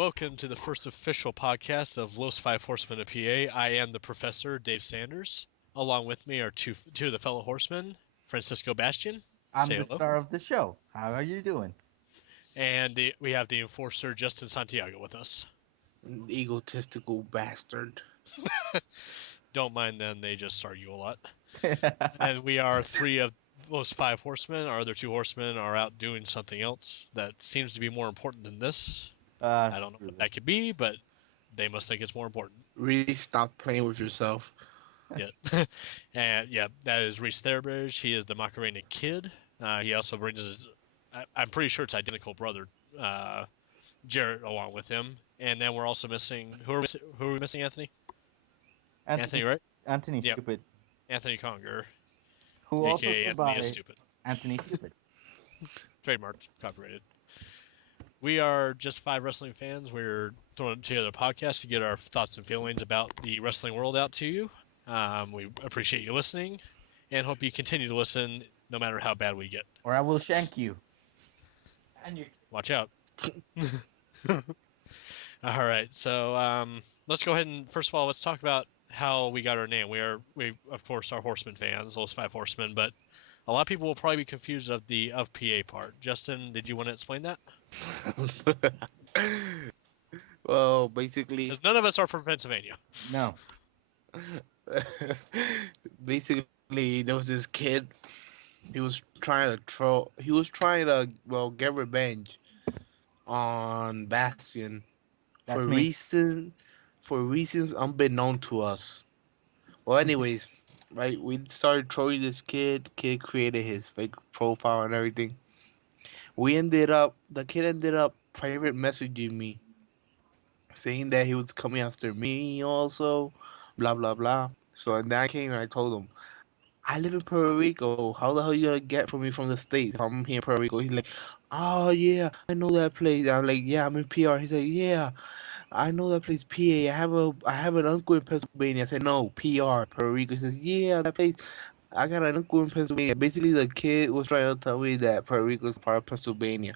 welcome to the first official podcast of Los Five Horsemen of PA. I am the Professor, Dave Sanders. Along with me are two of the fellow horsemen, Francisco Bastian. I'm Say the hello. star of the show. How are you doing? And we have the enforcer, Justin Santiago, with us. Egotistical bastard. Don't mind them, they just argue a lot. And we are three of Los Five Horsemen. Our other two horsemen are out doing something else that seems to be more important than this. I don't know Screw what this. that could be, but they must think it's more important. Really stop playing with yourself. Yeah. And yeah, that is Reese Therbridge. He is the Macarena Kid. He also brings his, I'm pretty sure it's identical brother, uh, Jarrett, along with him. And then we're also missing, who are we missing, Anthony? Anthony, Anthony, right? Anthony Yep. Stupid, Anthony Conger, who also aka goes Anthony is by Stupid. Anthony Stupid. Trademarked, copyrighted. We are just five wrestling fans. We're throwing together a podcast to get our thoughts and feelings about the wrestling world out to you. We appreciate you listening and hope you continue to listen no matter how bad we get. Or I will shank you. And you. Watch out. All right, so let's go ahead and first of all let's talk about how we got our name. We of course are Horseman fans, those five Horsemen, but a lot of people will probably be confused of the of PA part. Justin, did you want to explain that? Well, basically, Because none of us are from Pennsylvania. No. basically, there was this kid. He was trying to troll. He was trying to get revenge on Bastion That's for me. reasons unbeknown to us. Well, anyways, right, we started trolling this kid. Kid created his fake profile and everything. The kid ended up private messaging me saying that he was coming after me also, blah blah blah. So and then I came and I told him, I live in Puerto Rico. How the hell you gonna get from me from the States? If I'm here in Puerto Rico. He's like, oh yeah, I know that place. I'm like, yeah, I'm in PR. He's like, yeah, I know that place, PA. I have an uncle in Pennsylvania. I said, no, PR, Puerto Rico. He says, yeah, that place. I got an uncle in Pennsylvania. Basically, the kid was trying to tell me that Puerto Rico is part of Pennsylvania.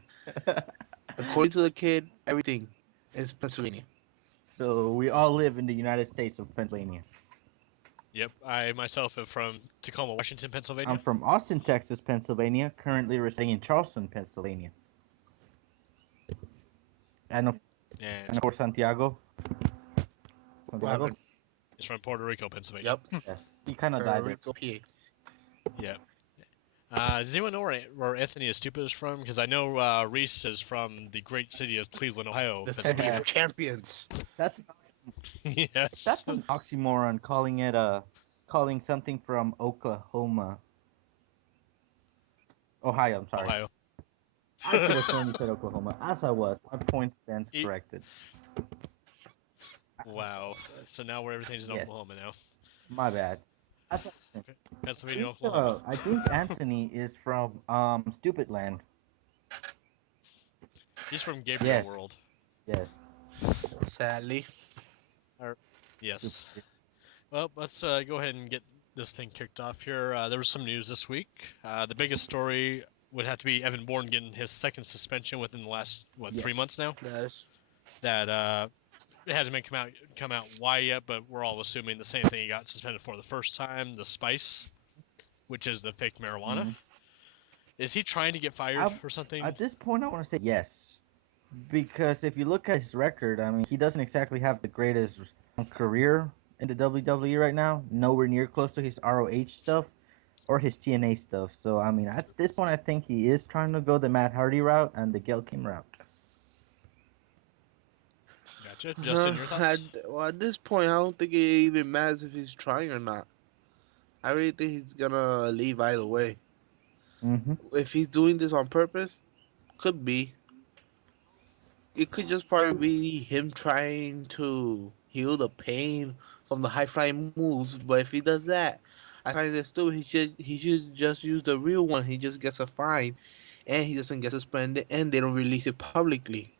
According to the kid, everything is Pennsylvania. So we all live in the United States of Pennsylvania. Yep, I myself am from Tacoma, Washington, I'm Pennsylvania. from Austin, Texas, Pennsylvania, currently residing in Charleston, Pennsylvania. And of, and And of course, Santiago. What Santiago? happened? he's from Puerto Rico, Pennsylvania. Yep, Yes. He kind of Puerto died there. Rico, PA. Yep. Does anyone know where Anthony is Stupid is from? Because I know Reese is from the great city of Cleveland, Ohio, The city Pennsylvania. of champions. That's Yes. That's an oxymoron calling something from Oklahoma. Ohio, I'm sorry. Ohio. I could have sworn you said Oklahoma. As I was. My point stands E- corrected. Wow. So now everything's in Yes. Oklahoma now. My bad. I Pennsylvania, Oklahoma. I think Anthony is from Stupid Land. He's from Gabriel Yes. World. Yes. Sadly. Yes. Stupid. Well, let's go ahead and get this thing kicked off here. There was some news this week. The biggest story would have to be Evan Bourne getting his second suspension within the last, Yes. 3 months now? Yes. That it hasn't been come out why yet, but we're all assuming the same thing he got suspended for the first time, the spice, which is the fake marijuana. Mhm. Is he trying to get fired or something? At this point, I want to say yes. Because if you look at his record, I mean, he doesn't exactly have the greatest career in the WWE right now. Nowhere near close to his ROH stuff or his TNA stuff. So, I mean, at this point, I think he is trying to go the Matt Hardy route and the Gail Kim route. Gotcha. Justin, your thoughts? At this point, I don't think it even matters if he's trying or not. I really think he's gonna leave either way. Mm-hmm. If he's doing this on purpose, could be. It could just probably be him trying to heal the pain from the high flying moves. But if he does that, I find that still he should just use the real one. He just gets a fine, and he doesn't get suspended, and they don't release it publicly.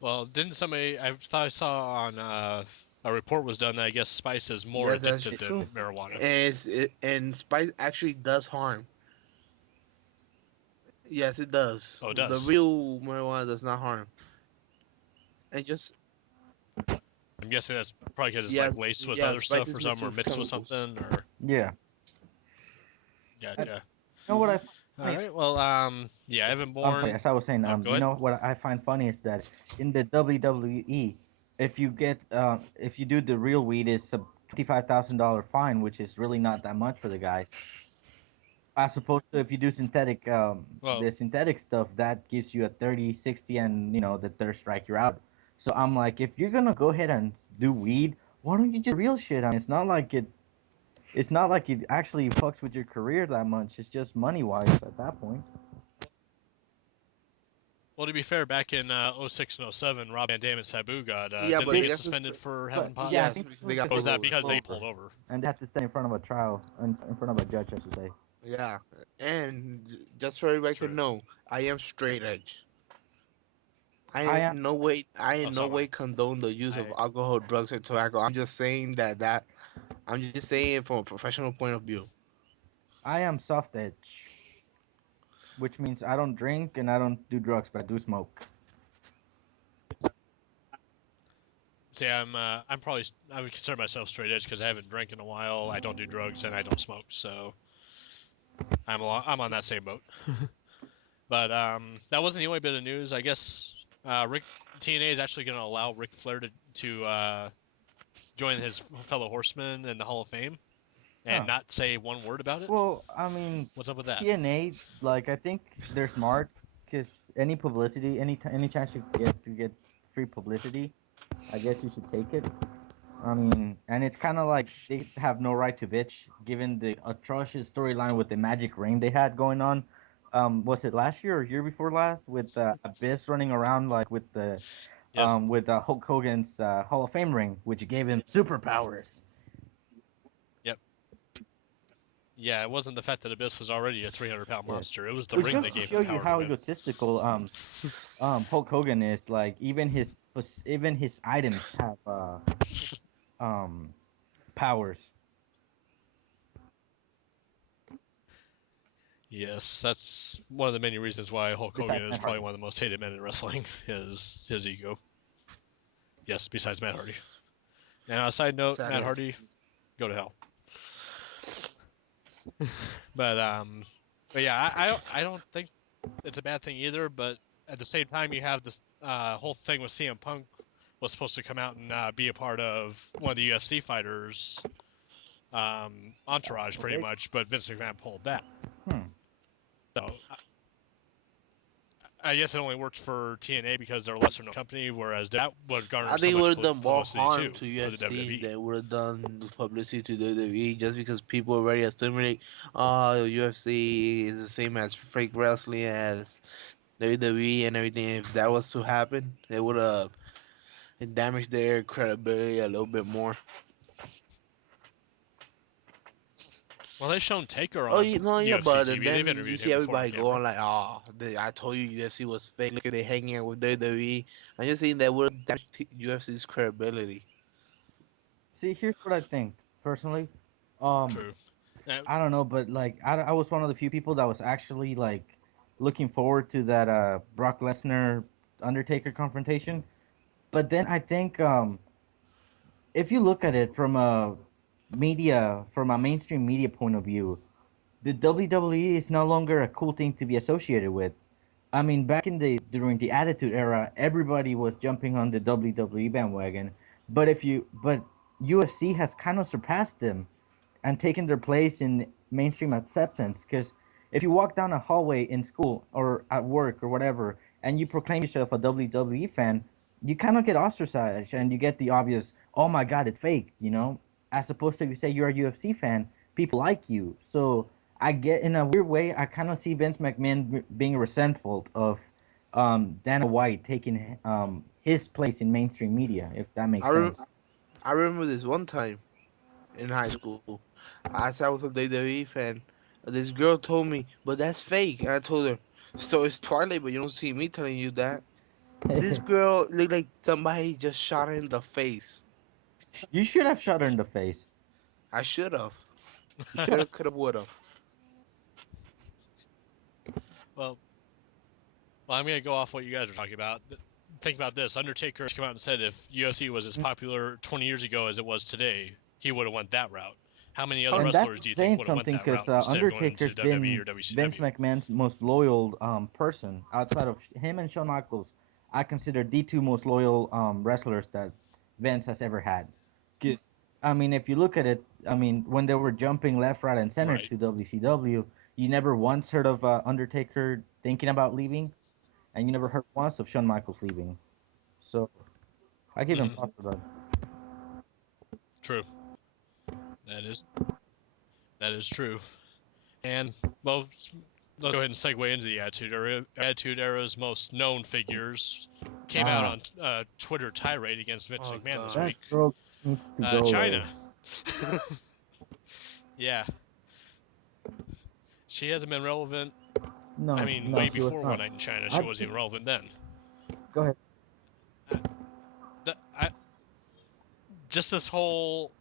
Well, didn't somebody? I thought I saw on a report was done that I guess spice is more Yes, that's addictive than true. marijuana. And Spice actually does harm. Yes, it does. Oh, it The does. real marijuana does not harm. And just I'm guessing that's probably because it's yeah, like laced with yeah, other stuff spices or mixed something, or with mixed with chemicals. something, or Yeah. I, you gotcha. know what I find All funny? right. Well, yeah, Evan I'm sorry. Bourne. As I was saying, Oh, go you ahead. know what I find funny is that in the WWE, if you do the real weed, it's a $25,000 fine, which is really not that much for the guys. As opposed to if you do Well, the synthetic stuff, that gives you a 30, 60, and the third strike you're out. So I'm like, if you're gonna go ahead and do weed, why don't you just real shit? I mean, it's not like it actually fucks with your career that much. It's just money wise at that point. well, to be fair, back in '06 and '07, Rob Van Dam and Sabu got Yeah, didn't but they They, get that's just suspended for but having pot? yeah, I yes, think because it they was got Or was pulled because that over. because they over, pulled over? and they had to stand in front of a trial in front of a judge, I should say. Yeah, and just for everybody to True. know, I am straight edge. I am. I Oh, in no so am I. way condone the use of alcohol, drugs, and tobacco. I'm just saying I'm just saying it from a professional point of view. I am soft edge, which means I don't drink and I don't do drugs, but I do smoke. See, I'm probably I would consider myself straight edge because I haven't drank in a while. I don't do drugs and I don't smoke, so I'm on that same boat. But that wasn't the only bit of news. I guess Rick TNA is actually going to allow Ric Flair to join his fellow horsemen in the Hall of Fame and Huh. not say one word about it. Well, I mean, What's up with that? TNA, like I think they're smart because any publicity, any chance you get to get free publicity, I guess you should take it. I mean, and it's kind of like they have no right to bitch given the atrocious storyline with the Magic Ring they had going on. Was it last year or year before last with Abyss running around like Yes. with Hulk Hogan's Hall of Fame ring, which gave him superpowers. Yep. Yeah, it wasn't the fact that Abyss was already a 300-pound Yes, monster. It was the which ring goes that to gave show him you power to how win. egotistical Hulk Hogan is. Like even his items have um powers. Yes, that's one of the many reasons why Hulk Besides Hogan is Matt probably Hardy. one of the most hated men in wrestling is his ego. Yes, besides Matt Hardy. And on a side note, Matt Sadly, Hardy, go to hell. But but yeah, I don't think it's a bad thing either. But at the same time, you have this whole thing with CM Punk was supposed to come out and be a part of one of the UFC fighters' entourage, pretty Okay. much. But Vince McMahon pulled that. Hmm. So I guess it only worked for TNA because they're a lesser known company, whereas that would I garner so think it would much have done more publicity harm too to for the UFC WWE. than it would have done publicity to WWE just because people already assimilate, UFC is the same as fake wrestling as WWE and everything. If that was to happen, it would have damaged their credibility a little bit more. Well, they've shown Taker Oh, on you know, yeah, UFC but and TV. They've then you interviewed see him before on everybody camera. going like, "Oh, I told you UFC was fake. Look at they hanging out with WWE." I'm just saying that would damage UFC's credibility. See, here's what I think personally. Um, True. Uh, I don't know, but like I was one of the few people that was actually like looking forward to that Brock Lesnar Undertaker confrontation. But then I think if you look at it from a mainstream media point of view, the WWE is no longer a cool thing to be associated with. I mean, back in the during the Attitude Era, everybody was jumping on the WWE bandwagon. But UFC has kind of surpassed them and taken their place in mainstream acceptance. Because if you walk down a hallway in school or at work or whatever, and you proclaim yourself a WWE fan, you kind of get ostracized and you get the obvious, "Oh my God, it's fake," you know. As opposed to if you say you're a UFC fan, people like you. So I get in a weird way, I kind of see Vince McMahon being resentful of Dana White taking his place in mainstream media, if that I makes rem- sense. I remember this one time in high school. I said I was a WWE fan. This girl told me, "But that's fake." And I told her, "So it's Twilight, but you don't see me telling you that." This girl looked like somebody just shot her in the face. You should have shot her in the face. I should have. Should have, could have, would have. well, Well, I'm gonna go off what you guys were talking about. Think about this: Undertaker has come out and said if UFC was as popular 20 years ago as it was today, he would have went that route. How many other And wrestlers that's do you think saying would have went something that because route instead of going into Undertaker's WWE been or Vince WCW? McMahon's most loyal person outside of him and Shawn Michaels. I consider the two most loyal wrestlers that Vince has ever had. 'Cause, I mean, if you look at it, I mean, when they were jumping left, right, and center Right. to WCW, you never once heard of Undertaker thinking about leaving, and you never heard once of Shawn Michaels leaving. So I give him Hmm. props for that. True. That is that is true. And well, let's go ahead and segue into the Attitude Era. Attitude Era's most known figures came out Ah, on Twitter tirade against Vince Oh McMahon this god. that week. girl needs to go away. China. Yeah, she hasn't been relevant. I No, mean, no, way she was before One not. Night in China, she I wasn't even relevant then. go ahead. Uh, I, just this whole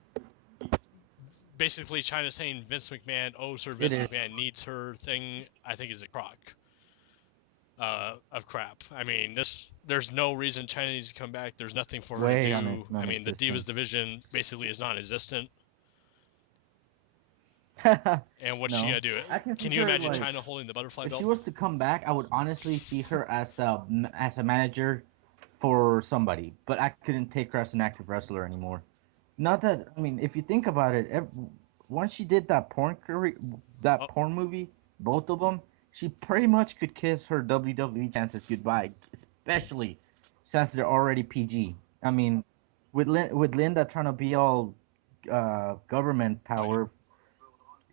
basically China saying Vince McMahon owes her, It Vince is McMahon needs her thing, I think is a crock of crap. I mean, there's no reason China needs to come back. There's nothing for her to way do. I mean, the Divas non-existent. division basically is non-existent. And what's she No, gonna do? I can see Can you her imagine like China holding the butterfly if she belt? was to come back, I would honestly see her as a manager for somebody, but I couldn't take her as an active wrestler anymore. Not that I mean, if you think about it, once she did that porn career, that Oh, porn movie, both of them, she pretty much could kiss her WWE chances goodbye, especially since they're already PG. I mean, with Linda trying to be all government right. power,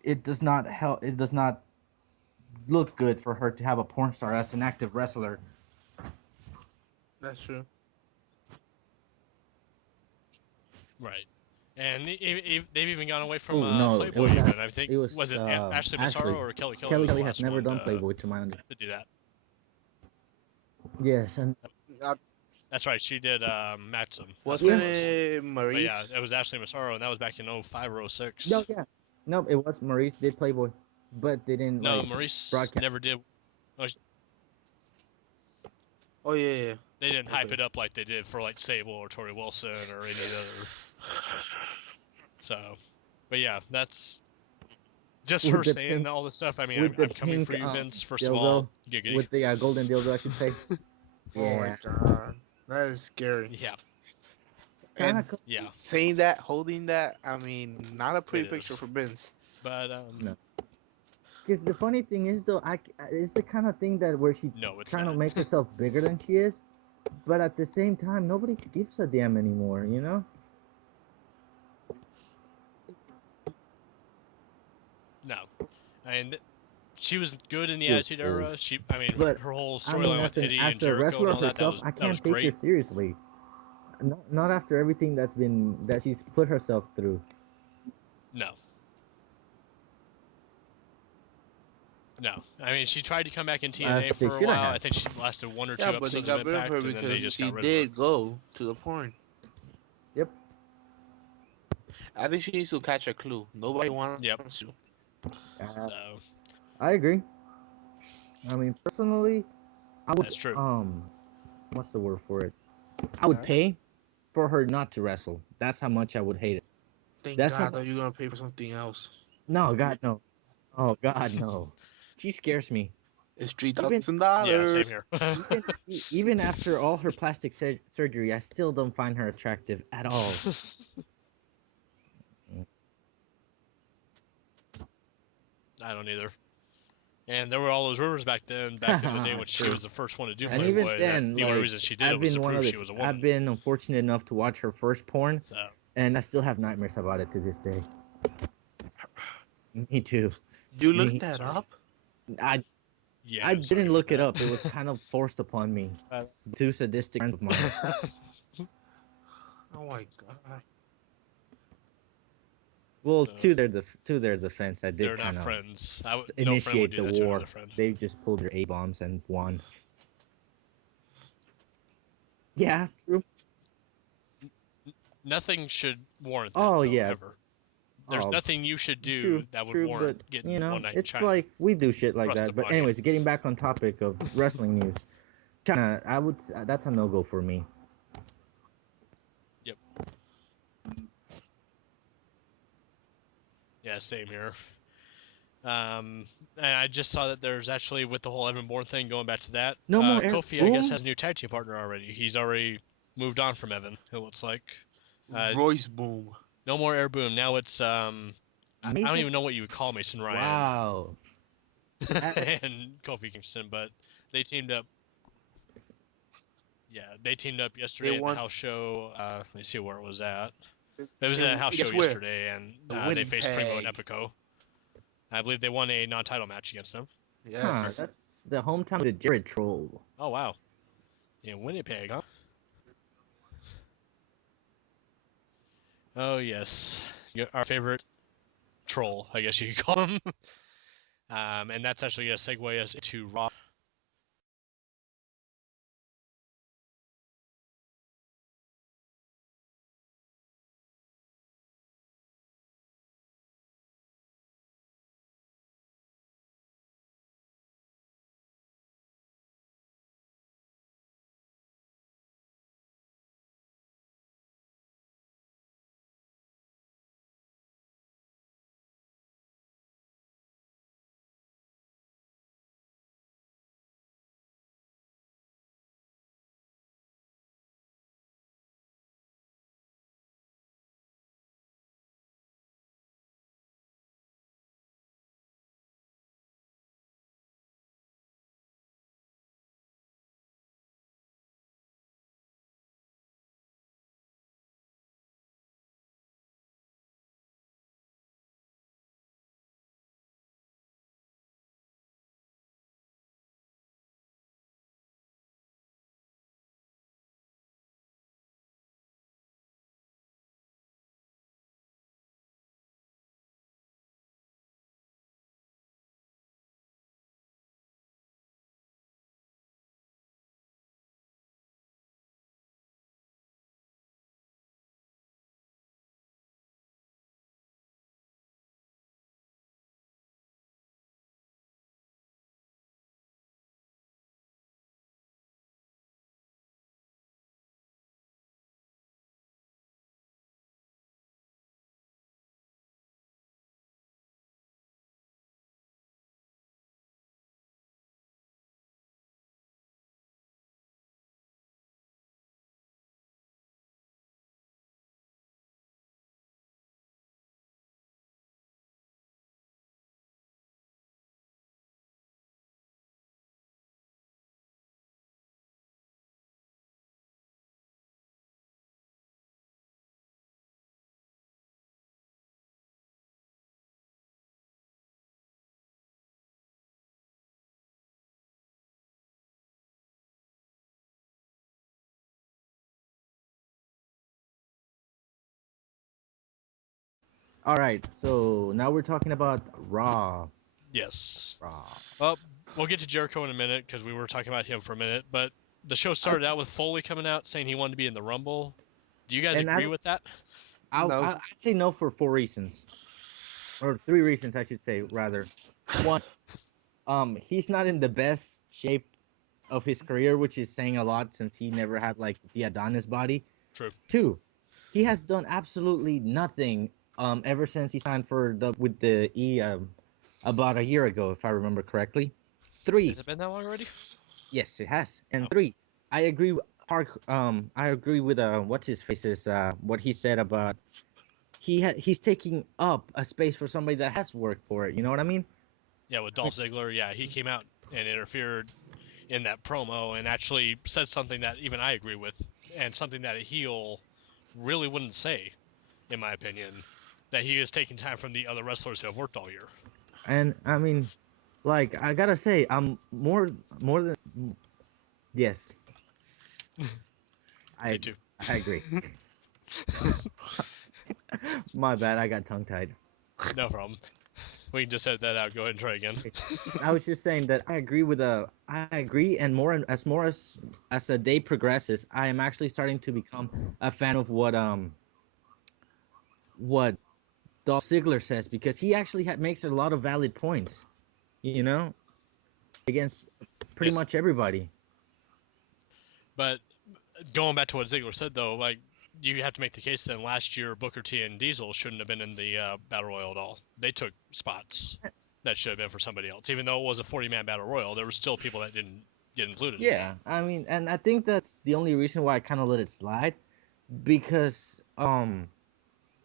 it does not help. It does not look good for her to have a porn star as an active wrestler. That's true. Right. And they've even gone away from Oh no, Playboy. Even I it think was was it Ashley Massaro Ashley. or Kelly Kelly was the Kelly has last never one done Playboy to my to do that. Yes, and Uh, That's right. She did Maxim. That's what wasn't it yeah, was. it But yeah, Maurice? it was Ashley Massaro, and that was back in '05 or no, '06. yeah, no, it was Maurice did Playboy, but they didn't No, like Maurice broadcast. never did. Oh, Oh yeah. they didn't hype Okay. it up like they did for like Sable or Tori Wilson or any of the other. So, but yeah, that's just her with the saying pink all this stuff. I mean, with the I'm coming pink for you, Vince. First of all, dildo giggity. with the golden dildo, I should say. Oh my Yeah, god. That is scary. Yeah, kind And of. yeah, saying that, holding that, I mean, not a it pretty picture is. for Vince. But No, because the funny thing is though, it's the kind of thing that where she's no, it's trying to not. make herself bigger than she is, but at the same time, nobody gives a damn anymore. You know? No, I mean, she was good in the Dude, Attitude Era. I mean, but her whole I mean, storyline with Eddie as and a Jericho and wrestler all that, herself, I that was can't take her great. seriously. Not after everything that she's put herself through. No, no. I mean, she tried to come back in As TNA they for a should while. I have. think she lasted one or Yeah, two but they episodes of got rid of her Impact, and then they because just she got rid of her. did go to the porn. Yep. I think she needs to catch a clue. Nobody Yep. wants to. Uh, So I agree. I mean, personally, I would that's true. what's the word for it? I would pay for her not to wrestle. That's how much I would hate it. Thank That's how God that you're gonna pay for something else. no, God no. Oh God no. She scares me. It's three Even thousand Yeah, same dollars. here. even after all her plastic surgery, I still don't find her attractive at all. I don't either. And there were all those rumors back then, back in the day when she True. was the first one to do And even Playboy, that then, the only like reason she did it was to prove she was a I've woman. been unfortunate enough to watch her first porn, So and I still have nightmares about it to this day. Me too. You looked Me, that sorry. up? I Yeah, I I'm sorry didn't for look it that. up. It was kind of forced upon me. Two sadistic friends of mine. Oh my God. Well, No, to their defense, I did they're not kind of friends. No friend would initiate do the that to another war. friend. They just pulled their A bombs and won. Yeah, true. Nothing should warrant that, Oh though, yeah. ever. There's Oh, nothing you should do true, that would true. But warrant you getting know, One Night in it's China like we do shit like thrust that. But upon you. anyways, getting back on topic of wrestling news. China, I would. That's a no go for me. Yep. Yeah, same here. And I just saw that there's actually with the whole Evan Bourne thing going back to that. No more air. Kofi, I guess, Boom. has a new tag team partner already. He's already moved on from Evan. It looks like. Royce Boom. No more Air Boom. Now it's I don't Mason. even know what you would call Mason Ryan Wow. That- and Kofi Kingston, but they teamed up. Yeah, they teamed up They yesterday at the won. house show. Let me see where it was at. It was They, at a house show guess where? yesterday, and The they faced Primo and Winnipeg. Epico. I believe they won a non-title match against them. huh? Yes. That's the hometown of the Jared Troll. Oh wow, in Winnipeg, huh? Oh yes, our favorite troll, I guess you could call him. And that's actually going to segue us into Raw. All right, so now we're talking about Raw. Yes. Raw. Well, we'll get to Jericho in a minute because we were talking about him for a minute. But the show I, started out with Foley coming out saying he wanted to be in the Rumble. Do you guys and agree with that? No. I say no for 4 reasons, or 3 reasons, I should say rather. One, he's not in the best shape of his career, which is saying a lot since he never had like the Adonis body. True. Two, he has done absolutely nothing ever since he signed for the with the about a year ago, if I remember correctly. Three, Has it been that long already? yes, it has. Oh, And three, I agree. I agree with what's his face's what he said about he's taking up a space for somebody that has worked for it. You know what I mean? yeah, with Dolph Ziggler. Yeah, he came out and interfered in that promo and actually said something that even I agree with and something that a heel really wouldn't say, in my opinion, that he is taking time from the other wrestlers who have worked all year. And I mean, like I gotta say, I'm more than yes. Me I too. I agree. My bad, I got tongue tied. No problem. We can just edit that out. Go ahead and try again. I was just saying that I agree with I agree, and more as the day progresses, I am actually starting to become a fan of what Dolph Ziggler says because he actually makes a lot of valid points. You know, against pretty Yes. much everybody. But going back to what Ziggler said, though, like you have to make the case that last year Booker T and Diesel shouldn't have been in the battle royal at all. They took spots that should have been for somebody else, even though it was a 40-man battle royal. There were still people that didn't get included in it. Yeah, I mean, and I think that's the only reason why I kind of let it slide, because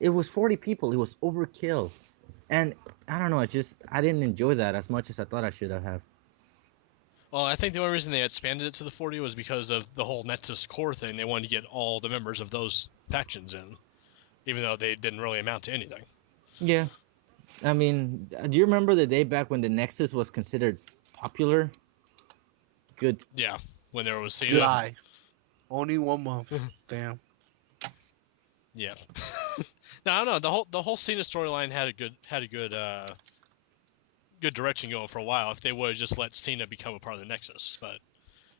it was 40 people. It was overkill, and I don't know. I didn't enjoy that as much as I thought I should have. Well, I think the only reason they expanded it to the 40 was because of the whole Nexus core thing. They wanted to get all the members of those factions in, even though they didn't really amount to anything. Yeah, I mean, do you remember the day back when the Nexus was considered popular? Good. Yeah, when there was Cena. Lie. Only 1 month. Damn. Yeah. No, I don't know. The whole Cena storyline had a good good direction going for a while. If they would have just let Cena become a part of the Nexus, but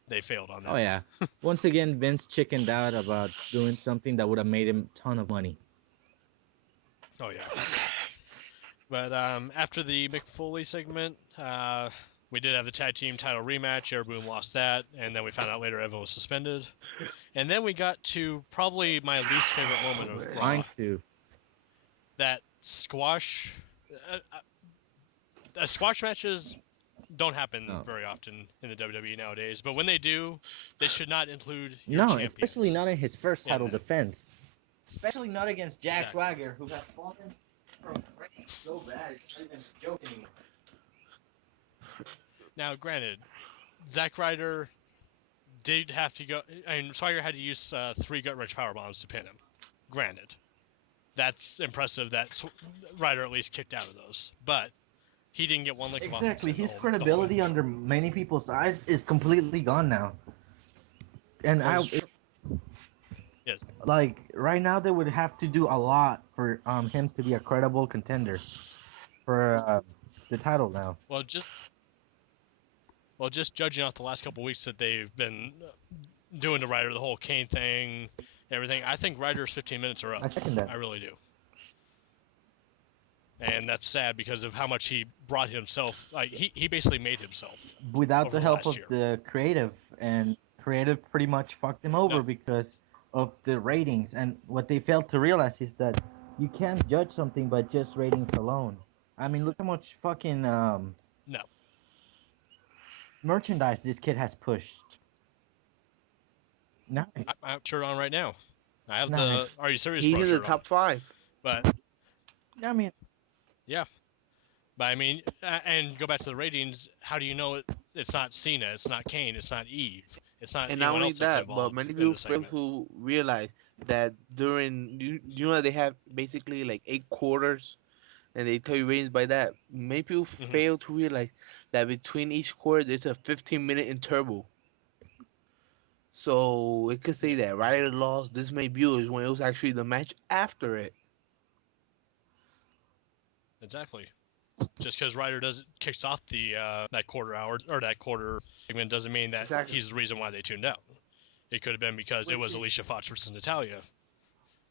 they failed on Oh that. yeah. Once again, Vince chickened out about doing something that would have made him a ton of money. Oh yeah. But after the Mick Foley segment, we did have the tag team title rematch. Air Boom lost that, and then we found out later Evan was suspended. And then we got to probably my least favorite moment of Raw. Mine too. That squash. Squash matches don't happen No. very often in the WWE nowadays, but when they do, they should not include your No, champions. especially not in his first title that. defense. Especially not against Jack Exactly. Swagger, who has fallen from grace so bad it's not even a joke anymore. Now, granted, Zack Ryder did have to go. I mean, Swagger had to use 3 gut wrench power bombs to pin him. Granted, that's impressive that Ryder at least kicked out of those, but he didn't get one lick of offense. Exactly, his the whole credibility match. under many people's eyes is completely gone now. And That is true. Yes. like right now they would have to do a lot for him to be a credible contender for the title now. Well, just judging off the last couple weeks that they've been doing to Ryder, the whole Kane thing, everything, I think Ryder's 15 minutes are up. I second that. I really do. And that's sad because of how much he brought himself. Like he basically made himself Without over the the help last of year. the creative, and creative pretty much fucked him over No. because of the ratings. And what they failed to realize is that you can't judge something by just ratings alone. I mean, look how much fucking No. merchandise this kid has pushed. Nice, I'm shirt on right now. I have the nice. Are You Serious He's Bro in the shirt on. top 5. But I mean, yeah. But I mean, and go back to the ratings. How do you know it's not Cena? It's not Kane. It's not Eve. It's not And not anyone only else that's that, but involved many in people the fail segment. to realize that during you know that they have basically like 8 quarters, and they tell you ratings by that. Many people Mm-hmm. fail to realize that between each quarter there's a 15-minute interval. So it could say Yeah, that Ryder lost this many viewers when it was actually the match after it. exactly. Just because Ryder does kicks off the that quarter hour or that quarter segment doesn't mean that Exactly. he's the reason why they tuned out. It could have been because it Which was is Alicia Fox versus Natalia,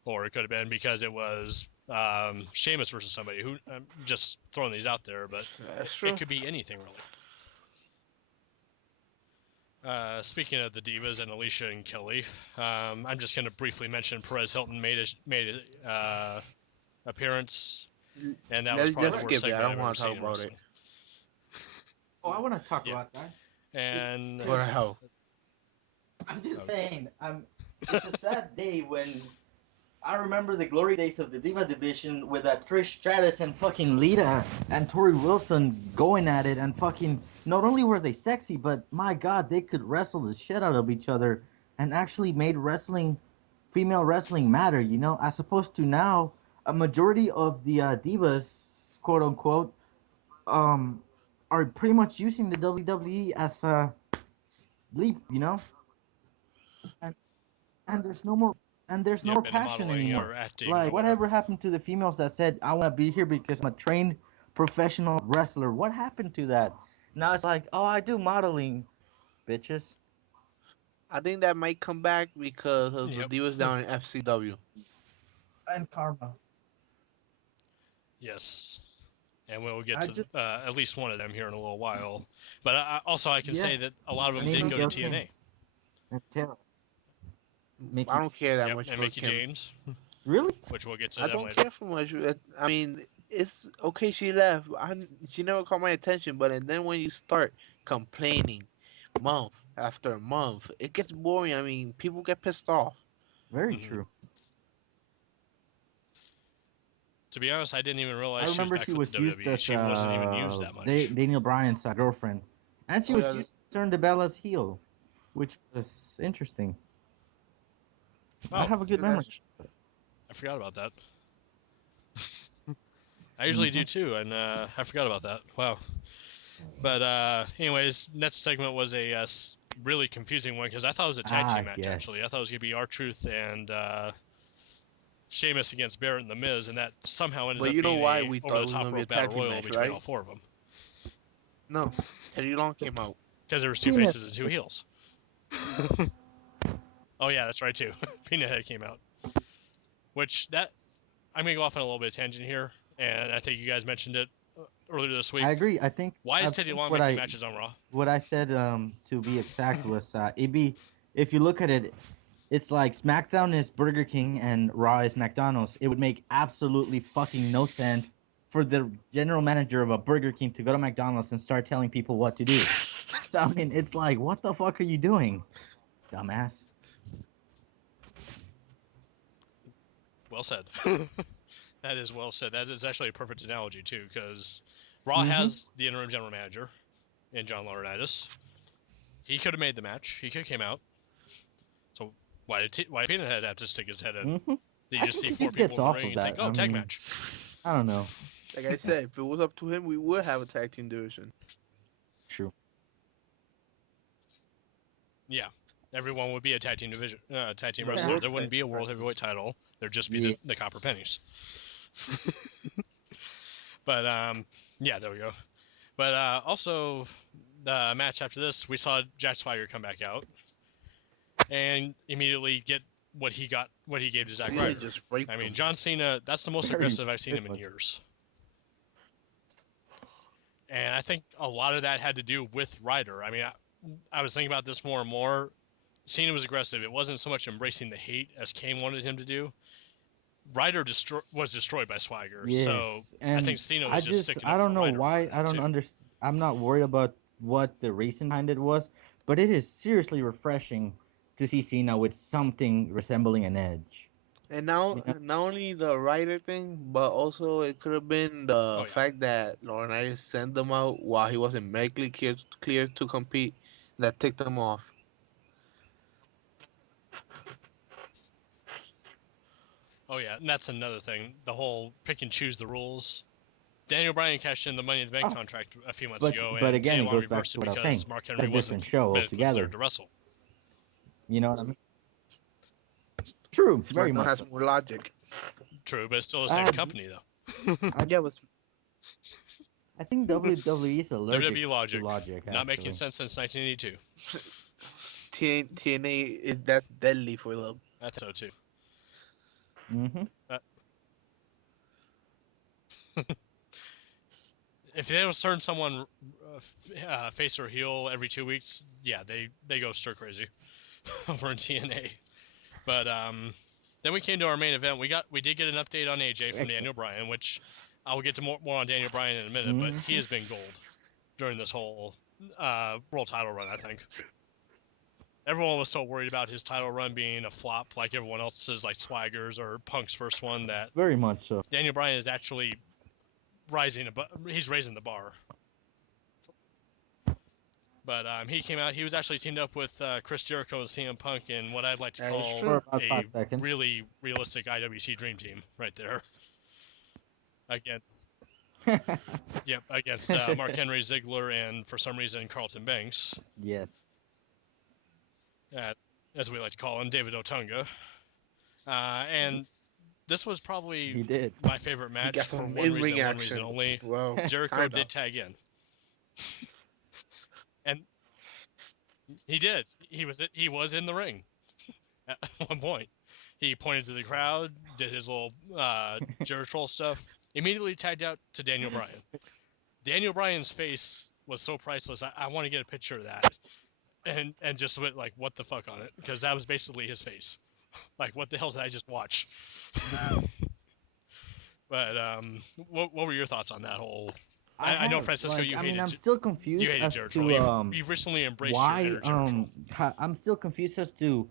or it could have been because it was Sheamus versus somebody. Who I'm just throwing these out there, but that's it true. could be anything really. Speaking of the divas and Alicia and Kelly, I'm just going to briefly mention Perez Hilton made a appearance, and that was Let's probably just the worst skip it. I segment don't I've ever want to talk seen in about it. wrestling. oh, I want to talk Yeah, about that. and Go to hell. I'm just Okay. saying, it's a sad day when I remember the glory days of the Diva division with Trish Stratus and fucking Lita and Tori Wilson going at it, and fucking not only were they sexy, but my god, they could wrestle the shit out of each other and actually made wrestling, female wrestling matter, you know, as opposed to now a majority of the divas, quote unquote, um, are pretty much using the WWE as a sleep, you know, and and there's no more and there's no yep, more into passion modeling anymore. or acting or Like whatever. whatever happened to the females that said I want to be here because I'm a trained professional wrestler? What happened to that? Now it's like, oh, I do modeling, bitches. I think that might come back because of the Yep. Divas down in FCW. And karma. Yes. And we'll get I to just at least one of them here in a little while. But also, I can yeah, say that a lot of her them name did is go to Gail Kim TNA. and Tara. I Mickey. don't care that Yep, much and for Mickey Kim. James, Really? which we'll get to I them don't later. care for much. I mean, it's okay. She left. She never caught my attention. But and then when you start complaining, month after month, it gets boring. I mean, people get pissed off. Very Hmm. true. To be honest, I didn't even I realize she was remember she back with the was used WWE. as She wasn't even used that much. Daniel Bryan's girlfriend, and she Oh was yeah, used to turn the Bella's heel, which was interesting. I Oh, have a good memory. that's I forgot about that. I usually Hmm. do too, and I forgot about that. Wow. But anyways, next segment was a really confusing one because I thought it was a tag team Ah, match. yes. Actually, I thought it was gonna be R-Truth and Sheamus against Barrett and The Miz, and that somehow ended But up you know being why a we thought it was over-the-top gonna be a rope tag battle team royal match, between right? all four of them No, Teddy Long came out. because there was two Peanut. faces and two heels. Oh yeah, that's right too. Peanut Head came out, which that I'm gonna go off on a little bit of tangent here, and I think you guys mentioned it earlier this week. I agree. I think Why is I Teddy think Long making matches on Raw? what I said to be exact was it be if you look at it, it's like SmackDown is Burger King and Raw is McDonald's. It would make absolutely fucking no sense for the general manager of a Burger King to go to McDonald's and start telling people what to do. So I mean, it's like, what the fuck are you doing, dumbass? Well said. That is well said. That is actually a perfect analogy too, because Raw Mm-hmm. has the interim general manager in John Laurinaitis. He could have made the match. He could have came out. So why did Peanut Head have to stick his head in? Mm-hmm. Did you I just think see he four just people gets in the off ring of and think, that. oh, I tag mean, match? I don't know. Like I said, if it was up to him, we would have a tag team division. True. Yeah, everyone would be a tag team division, tag team The Yeah. wrestler. world There wouldn't be a world title. heavyweight title. There'd just be Yeah. the copper pennies. But yeah, there we go. But also, the match after this, we saw Jack Swagger come back out and immediately get what he gave to Zack Cena Ryder. just raped I mean, him. John Cena, that's the most Very, aggressive I've seen very him in much. years. And I think a lot of that had to do with Ryder. I mean, I was thinking about this more and more. Cena was aggressive. It wasn't so much embracing the hate as Kane wanted him to do. Ryder was destroyed by Swagger. So Yes, I and think Cena was just sticking I up for don't know Ryder a lot why of I that don't too. understand. I'm not worried about what the reason behind it was, but it is seriously refreshing to see Cena with something resembling an edge. And now, You know? not only the writer thing, but also it could have been Oh the yeah. fact that Laurinaitis sent them out while he wasn't medically cleared to compete that ticked them off. Oh yeah, and that's another thing. The whole pick and choose the rules. Daniel Bryan cashed in the Money in the Bank Oh, contract a few months ago, but and again, Teddy it Long goes back reversed to it what I was saying. because Mark A Henry different wasn't show medically altogether. cleared to wrestle. You know what I mean? True, very SmackDown much has so. more logic. True, but it's still the same Uh, company though. I Yeah, but I think WWE is allergic WWE to logic, logic, not making actually. sense since 1982. TNA is that's deadly for them. I think so too. Mm-hmm. Uh, if they don't turn someone face or heel every 2 weeks, yeah, they go stir crazy over in TNA. But then we came to our main event. We did get an update on AJ from Excellent. Daniel Bryan, which I will get to more on Daniel Bryan in a minute. But he Mm-hmm. has been gold during this whole world title run. I think everyone was so worried about his title run being a flop, like everyone else's, like Swagger's or Punk's first one. That Very much so. Daniel Bryan is actually rising above. He's raising the bar. But he came out. He was actually teamed up with Chris Jericho and CM Punk in what I'd like to That is call For true. about a 5 seconds. really realistic IWC Dream Team right there against Mark Henry, Ziggler, and for some reason Carlton Banks, Yes, at, as we like to call him, David Otunga. And this was probably he did. my favorite He match got for some one in-ring reason and one reason action. only. Well, Jericho kind did of. tag in, and he did. He was in the ring at one point. He pointed to the crowd, did his little Jericho troll stuff, immediately tagged out to Daniel Bryan. Daniel Bryan's face was so priceless. I want to get a picture of that and just went like, what the fuck on it? Because that was basically his face. Like, what the hell did I just watch? But what were your thoughts on that whole? I know, Francisco, you I'm hated still confused as Jericho Troll. to You've recently embraced your why inner Jericho Troll. I'm still confused as to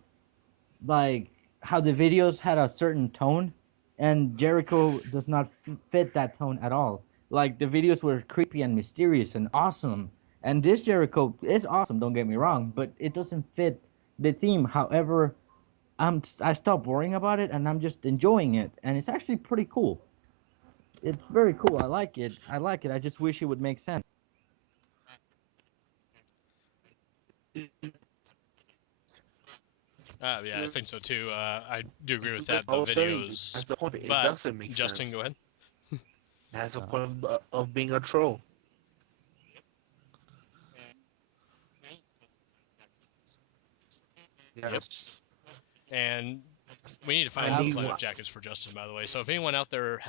like how the videos had a certain tone, and Jericho does not fit that tone at all. Like the videos were creepy and mysterious and awesome, and this Jericho is awesome. Don't get me wrong, but it doesn't fit the theme. However, I stopped worrying about it, and I'm just enjoying it, and it's actually pretty cool. It's very cool. I like it. I like it. I just wish it would make sense. Yeah, I think so too. I do agree with Like that. I The was saying, videos, that's the point. It but doesn't make Justin, sense. go ahead. That's the Uh, point of being a troll. Yep. Yes. And we need to find And those I've light up jackets for Justin, by the way. So if anyone out there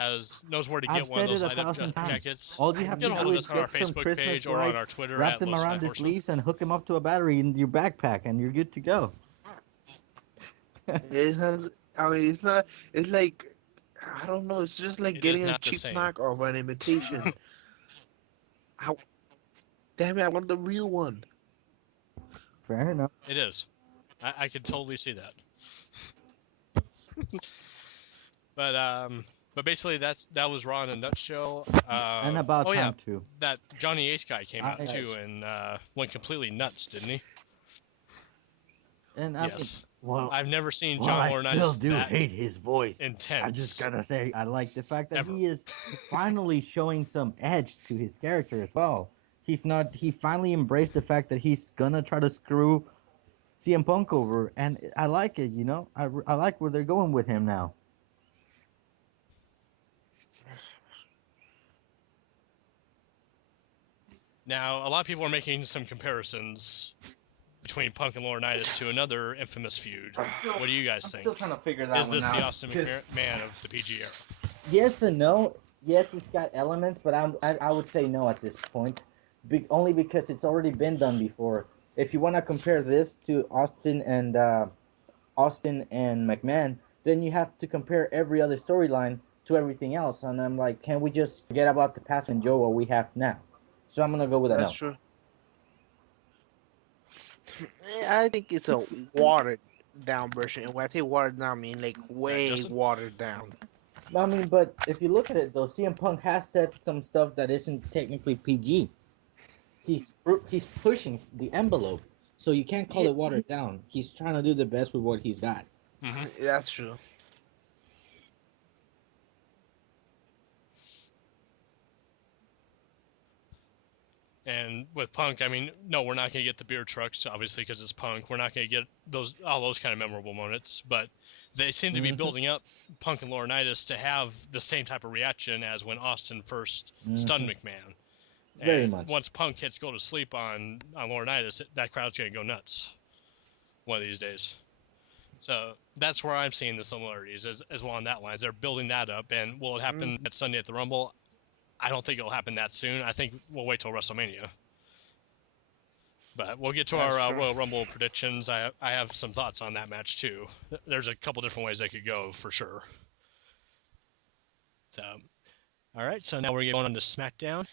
knows where to I've get one of said it those a light up thousand times. jackets, All you I have get to a need hold do of is us on our get some Facebook Christmas page or on lights, our Twitter wrap at them Most around Fat the Horseman. sleeves, and hook them up to a battery in your backpack, and you're good to go. It has. I mean, it's not. It's like I don't know. It's just like It is getting a not the cheap same. knock of an imitation. How? Damn it! I want the real one. Fair enough. It is. I could totally see that. But basically that was Raw in a nutshell. And about Oh yeah, time too. that Johnny Ace guy came out I too and went completely nuts, didn't he? and I mean, Yes. well, I've never seen while John I still Laurinaitis do that hate his voice, I just intense gotta say I like the fact that ever. he is finally showing some edge to his character as well. He's not. He finally embraced the fact that he's gonna try to screw CM Punk over, and I like it. You know, I like where they're going with him now. Now, a lot of people are making some comparisons between Punk and Laurinaitis to another infamous feud. What do you guys I'm think? still trying to figure that Is one this the out. Austin Because McMahon of the PG era? yes and no. Yes, it's got elements, but I would say no at this point. Only because it's already been done before. If you want to compare this to Austin and McMahon, then you have to compare every other storyline to everything else. And I'm like, can we just forget about the past and Joe what we have now? So I'm gonna go with a That's no. true. I think it's a watered down version. And when I say watered down, I mean like way Justin? watered down. I mean, but if you look at it though, CM Punk has said some stuff that isn't technically PG. He's pushing the envelope, so you can't call Yeah, it watered down. He's trying to do the best with what he's got. Mm-hmm. that's true. And with Punk, I mean, no, we're not going to get the beer trucks, obviously, because it's Punk. We're not going to get all those kind of memorable moments. But they seem to be Mm-hmm. building up Punk and Laurinaitis to have the same type of reaction as when Austin first Mm-hmm. stunned McMahon. Very And much. once Punk hits go to sleep on Laurinaitis, that crowd's going to go nuts one of these days. So that's where I'm seeing the similarities, as along that lines. They're building that up, and will it happen Mm, at Sunday at the Rumble? I don't think it'll happen that soon. I think we'll wait till WrestleMania. But we'll get to that's our true. Royal Rumble predictions. I have some thoughts on that match too. There's a couple different ways they could go for sure. So, all right. So now we're going on to SmackDown.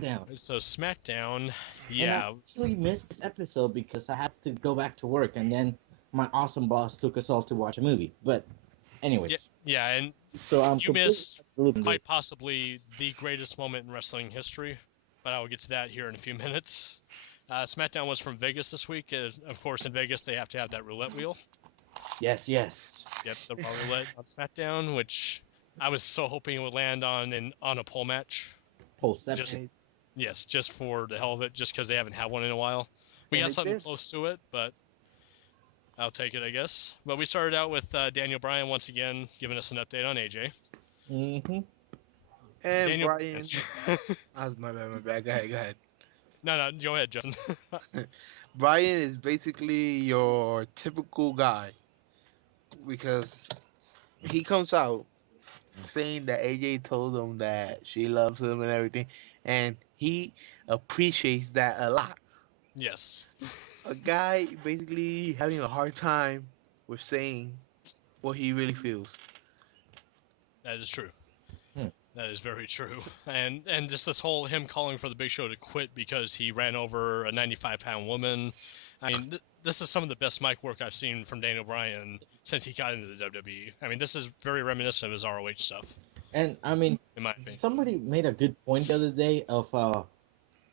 Down. So SmackDown, And I yeah, actually missed this episode because I had to go back to work, and then my awesome boss took us all to watch a movie. But, yeah, anyways, yeah, and so I'm you completely missed out of the loop on quite this. possibly the greatest moment in wrestling history, but I will get to that here in a few minutes. SmackDown was from Vegas this week. Of course, in Vegas they have to have that roulette wheel. Yes, yes. Yep, the Raw Roulette on SmackDown, which I was so hoping it would land on a pole match. Just Poleception. yes, just for the hell of it, just because they haven't had one in a while. We And got it something did. close to it, but I'll take it, I guess. But we started out with Daniel Bryan once again giving us an update on AJ. Mm-hmm. And Daniel. Brian, my bad. Go ahead. No, go ahead, Justin. Brian is basically your typical guy because he comes out saying that AJ told him that she loves him and everything, and he appreciates that a lot. Yes, A guy basically having a hard time with saying what he really feels. that is true. Hmm. That is very true. And just this whole him calling for the Big Show to quit because he ran over a 95-pound woman. I mean, this is some of the best mic work I've seen from Daniel Bryan since he got into the WWE. I mean, this is very reminiscent of his ROH stuff, And I mean, in my opinion. somebody made a good point the other day of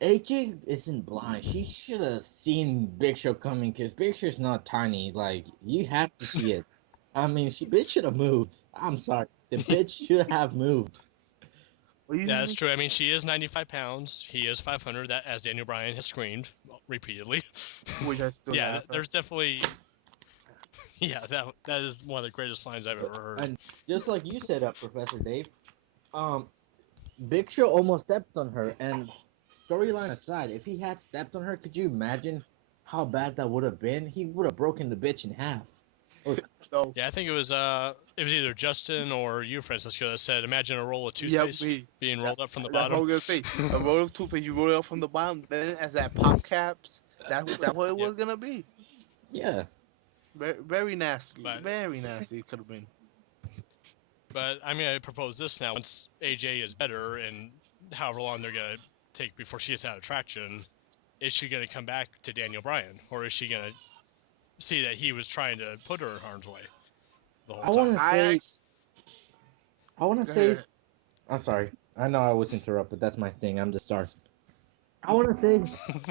AJ isn't blind. She should have seen Big Show coming because Big Show's not tiny. Like you have to see it. I mean, she bitch should have moved. I'm sorry, the bitch should have moved. What do you Yeah, that's mean? true. I mean, she is 95 pounds. He is 500, that as Daniel Bryan has screamed repeatedly. Which I still Yeah, manifest. there's definitely. Yeah, that is one of the greatest lines I've ever heard. And just like you said, Professor Dave, um, Big Show almost stepped on her. And storyline aside, if he had stepped on her, could you imagine how bad that would have been? He would have broken the bitch in half. Or So, Yeah, I think it was either Justin or you, Francisco, that said, "Imagine a roll of yep, toothpaste me. being That, rolled up from the that's what bottom." I'm gonna say. A roll of toothpaste, you roll it up from the bottom, then as that pop caps, that's what it Yep. was gonna be. yeah, Very, very nasty. But Very nasty. It could have been. I'm gonna propose this now. Once AJ is better, and however long they're gonna take before she gets out of traction, is she gonna come back to Daniel Bryan, or is she gonna see that he was trying to put her in harm's way the whole I want time? to say, I want to Go say, ahead. I'm sorry. I know I was interrupted. That's my thing. I'm the star. I want to say,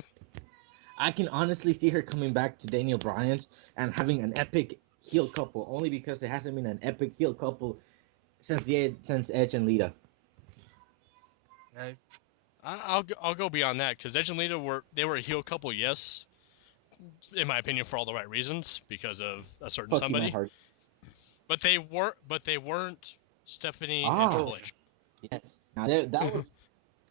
I can honestly see her coming back to Daniel Bryan's and having an epic heel couple, only because it hasn't been an epic heel couple since Edge and Lita. Right. I'll go beyond that because Edge and Lita were a heel couple, yes, in my opinion, for all the right reasons because of a certain Fuck you, my somebody. heart. But they weren't Stephanie and Ah, Triple H. yes. Now that was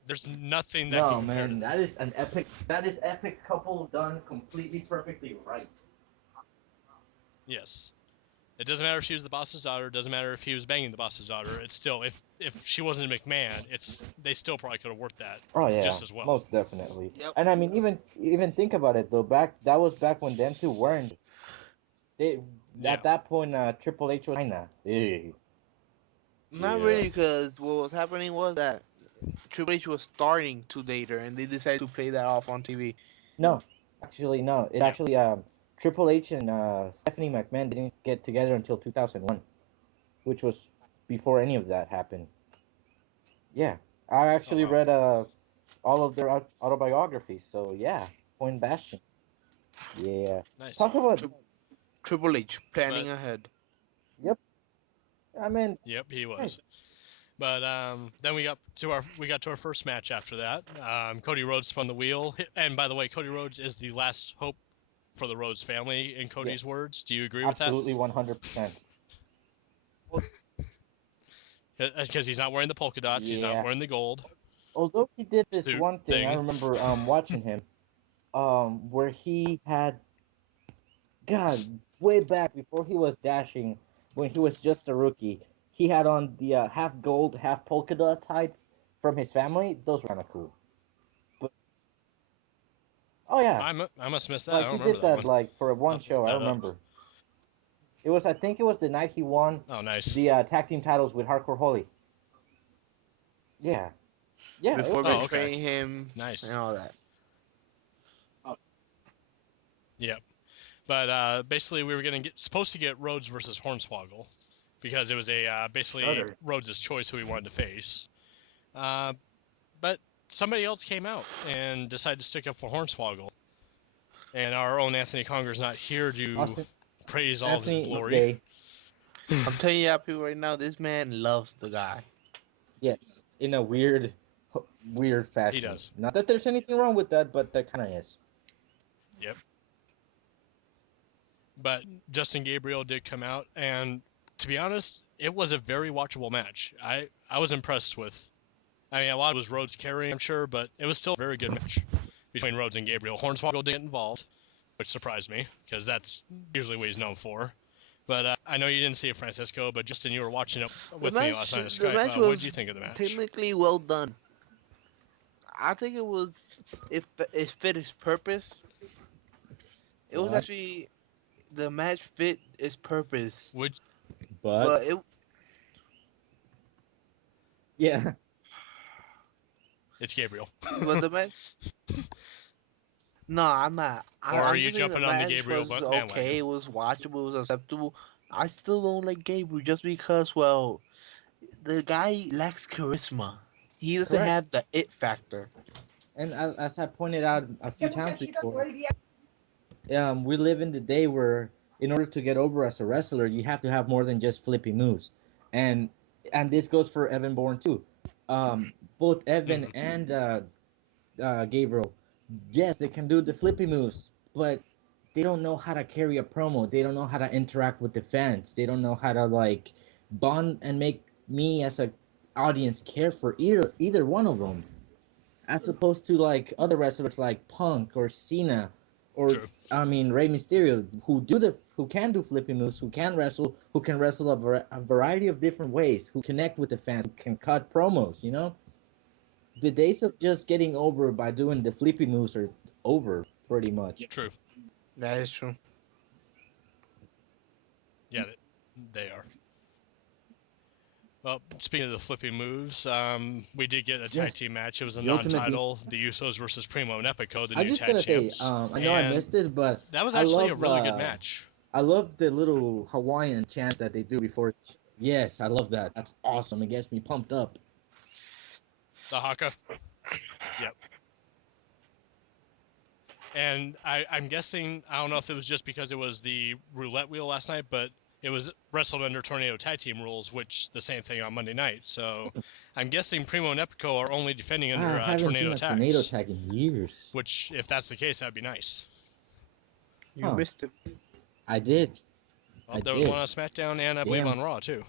There's nothing that can no compare to man. that. That is an epic. That is epic couple done completely perfectly right. Yes. It doesn't matter if she was the boss's daughter. It doesn't matter if he was banging the boss's daughter. It's still if she wasn't McMahon, they still probably could have worked that Oh yeah, just as well. most definitely. Yep. And I mean, even think about it though. That was back when them two weren't. They Yeah. at that point, Triple H was China. Not Yeah. really, because what was happening was that Triple H was starting to date her, and they decided to play that off on TV. No, actually, no. It Yeah. actually Triple H and Stephanie McMahon didn't get together until 2001, which was before any of that happened. Yeah, I Oh actually wow. read all of their autobiographies. So yeah, Point Bastion. Yeah, Nice. talk about Tri- Triple H But planning ahead. yep. I mean, yep, he was. nice. But then we got to our first match after that. Cody Rhodes spun the wheel, and by the way, Cody Rhodes is the last hope for the Rhodes family. In Cody's Yes, words, do you agree with that? absolutely 100%. Because he's not wearing the polka dots, he's not Yeah. wearing the gold Although he did this suit one thing, I thing. remember watching him where he had God, way back before he was dashing, when he was just a rookie, he had on the half gold, half polka dot tights from his family. Those were kind of cool. But oh yeah, I must miss that. I like don't he remember did that that one. like for I'll one have to look show. I that up. remember. It was I think it was the night he won Oh, nice. the tag team titles with Hardcore Holly. Yeah, yeah. It was Before Oh, okay. betraying him and Nice. all that. Yep. But basically, we were supposed to get Rhodes versus Hornswoggle because it was a basically Brother. Rhodes' choice who he wanted to face. Uh, but somebody else came out and decided to stick up for Hornswoggle. And our own Anthony Conger's not here to Austin praise all of his Anthony is glory. gay. I'm telling you, people right now, this man loves the guy. Yes, in a weird He fashion. does. Not that there's anything wrong with that, but that kind of is. Yep. But Justin Gabriel did come out, and to be honest, it was a very watchable match. I was impressed with. I mean, a lot of it was Rhodes carrying, I'm sure, but it was still a very good match between Rhodes and Gabriel. Hornswoggle didn't get involved, which surprised me because that's usually what he's known for. But I know you didn't see it, Francisco, but Justin, you were watching it with me last night on The Skype. match What did was you think of the match? technically well done. I think it was it fit its purpose. It was But actually the match fit its purpose, Would but but it yeah, it's Gabriel, but the match. No, I'm not. or are I'm you just saying the jumping on the match Gabriel was bandwagon? okay. It was watchable. It was acceptable. I still don't like Gabriel just because, well, the guy lacks charisma. He doesn't correct. have the it factor. And as I pointed out a few times before, we live in the day where in order to get over as a wrestler, you have to have more than just flippy moves, and and this goes for Evan Bourne too. Both Evan Hmm. and Gabriel, yes, they can do the flippy moves, but they don't know how to carry a promo. They don't know how to interact with the fans. They don't know how to like bond and make me as a audience care for either one of them, as opposed to like other wrestlers like Punk or Cena, or True. I mean Rey Mysterio, who can do flipping moves, who can wrestle a variety of different ways, who connect with the fans, who can cut promos. You know, the days of just getting over by doing the flippy moves are over pretty much. True. That is true. Yeah, they are. Well, speaking of the flipping moves, we did get a tag team Yes, match. It was a the ultimate. non-title, the Usos versus Primo and Epico, the I'm new just tag gonna say, champs, I know I and missed it, but that was I actually a love really good match. I love the little Hawaiian chant that they do before. Yes, I love that. That's awesome. It gets me pumped up. The Haka. Yep. And I'm guessing, I don't know if it was just because it was the roulette wheel last night, but it was wrestled under Tornado Tag Team rules, which the same thing on Monday night. So I'm guessing Primo and Epico are only defending I under haven't seen Tornado a tornado tags, tag in years. which, if that's the case, that'd be nice. You Huh? missed it. I did. Well, I there was one did. on SmackDown and I believe Damn on Raw, too.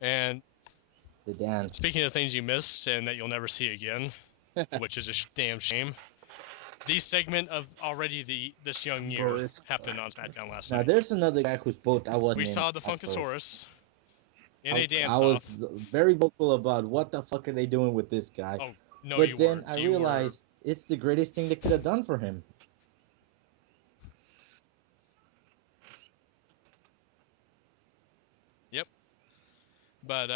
And the dance. speaking of things you missed and that you'll never see again, which is a damn shame, the segment of already this young Bro, year it's happened on SmackDown last Now night. there's another guy whose boat I We wasn't in saw the at first. Funkasaurus in a I dance-off. was very vocal about what the fuck are they doing with this guy, Oh, no, but you then weren't. I You were, realized it's the greatest thing they could have done for him. yep. But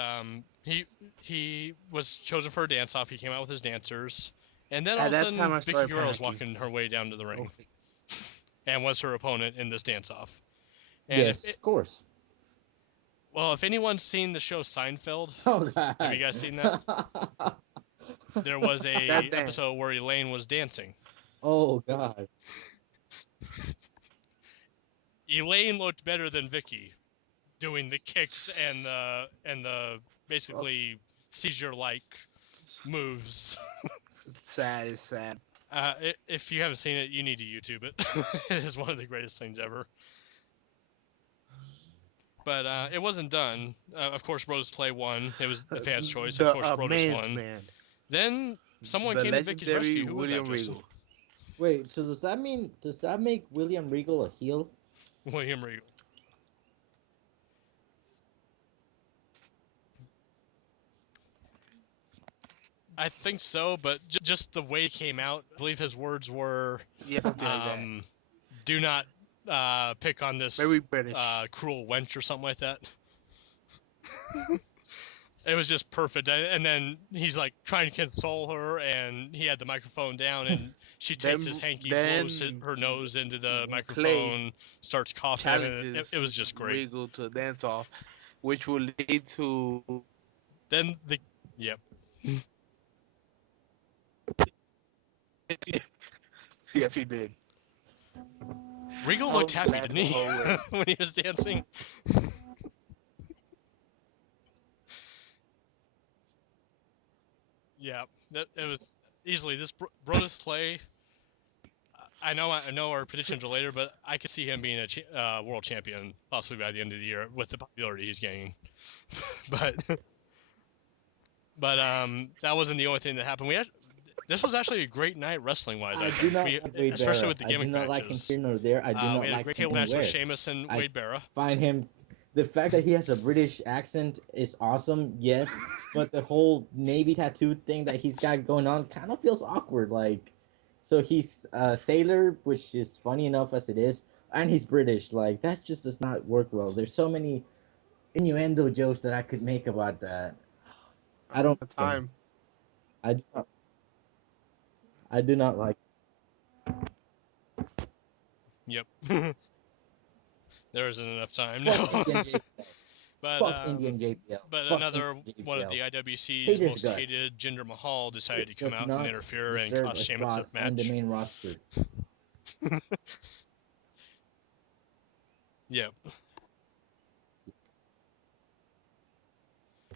he was chosen for a dance-off. He came out with his dancers, and then all at of a that time sudden, I Vicky started Guerrero's panicking. walking her way down to the ring, Okay. and was her opponent in this dance-off. And Yes, of course. if anyone's seen the show Seinfeld, Oh have you god. guys seen that? There was That a dance. episode where Elaine was dancing. Oh god. Elaine looked better than Vicky doing the kicks and the Oh, basically seizure-like moves. it's sad. It's sad. If you haven't seen it, you need to YouTube it. It is one of the greatest things ever. But it wasn't done. Of course, Brodus Clay won. It was the fans' choice. Of The course, Brodus man's won. man, Then someone the came to Vicky's legendary rescue. Who was that, William Justin? Regal. Wait, so does that make William Regal a heel? William Regal. I think so, but just the way he came out, I believe his words were, Yeah, something like that. "Do not pick on this Very British. cruel wench" or something like that. It was just perfect. And then he's like trying to console her, and he had the microphone down, and she takes his hanky, blows Then her nose into the Clay microphone, starts coughing, and it was challenges just great. Regal to a dance off, which will lead to Then yep, yes, he did. Regal I looked was happy, glad didn't the he, whole way. when he was dancing? Yeah, it was easily this Brodus Clay. I know our predictions are later, but I could see him being a world champion possibly by the end of the year with the popularity he's gaining. but that wasn't the only thing that happened. This was actually a great night wrestling wise. I I do think not like Wade especially Barra. with the I do gimmick not like him here matches. nor there. I do We not had a like great him table match with anywhere. Sheamus and I Wade Barra. find him. The fact that he has a British accent is awesome, yes, but the whole navy tattoo thing that he's got going on kind of feels awkward. Like, so he's a sailor, which is funny enough as it is, and he's British. Like, that just does not work well. There's so many innuendo jokes that I could make about that. I don't The like him. time. I do not. I do not like. Yep. There isn't enough time Fuck now. Indian JBL. but Fuck Indian JBL. but Fuck another Indian one of the JBL. IWC's Hate his most guts. hated, Jinder Mahal, decided to come Does out and not interfere and deserve cost a Sheamus spot this on the match. main roster. Yep.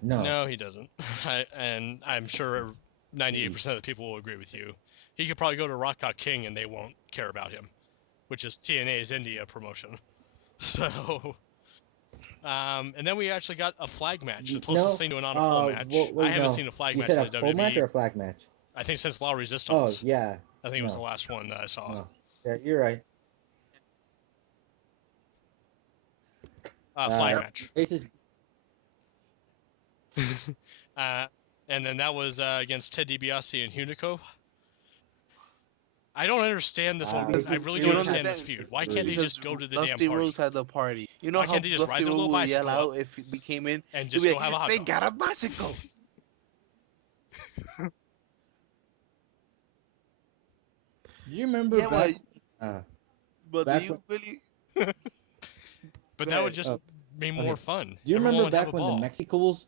No. No, he doesn't. And I'm sure 98% of the people will agree with you. He could probably go to Rock King and they won't care about him, which is TNA's India promotion. So, and then we actually got a flag match, the closest No. thing to an on-a-pole match. I Wait, haven't no. seen a flag You match said in a the pole match WWE. or a flag match? I think since La Oh, Resistance. yeah. I think it was the No. last one that I saw. No. Yeah, you're right. Flag Yep. match. Faces. uh, and then that was against Ted DiBiase and Hunico. I don't understand this whole. Because I Faces really you don't don't understand this understand. feud. Why can't they Because just go to the damn Dusty party? Rose had the party. You know Why how can't they just ride Dusty their Rose little would yell bicycle out up if they came in? and He'd just be go like, have a hot they dog? got a bicycle. Do you remember Yeah, back? Uh, but do back you when. really? But Go that would ahead. just Oh, be more okay. fun. Do you Everyone remember would have a back when the ball. Mexicals